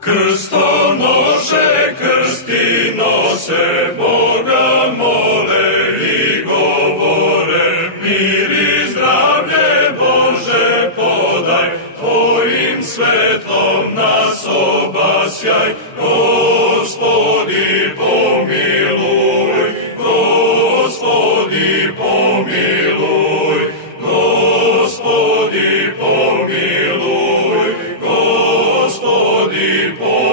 Krstonoše, krstinoše, Boga mole i govore, mir i zdravlje Bože podaj, Tvojim svetlom nas obasjaj, Gospodi pomiluj, Gospodi pomiluj, Gospodi pomiluj, Gospodi pomiluj.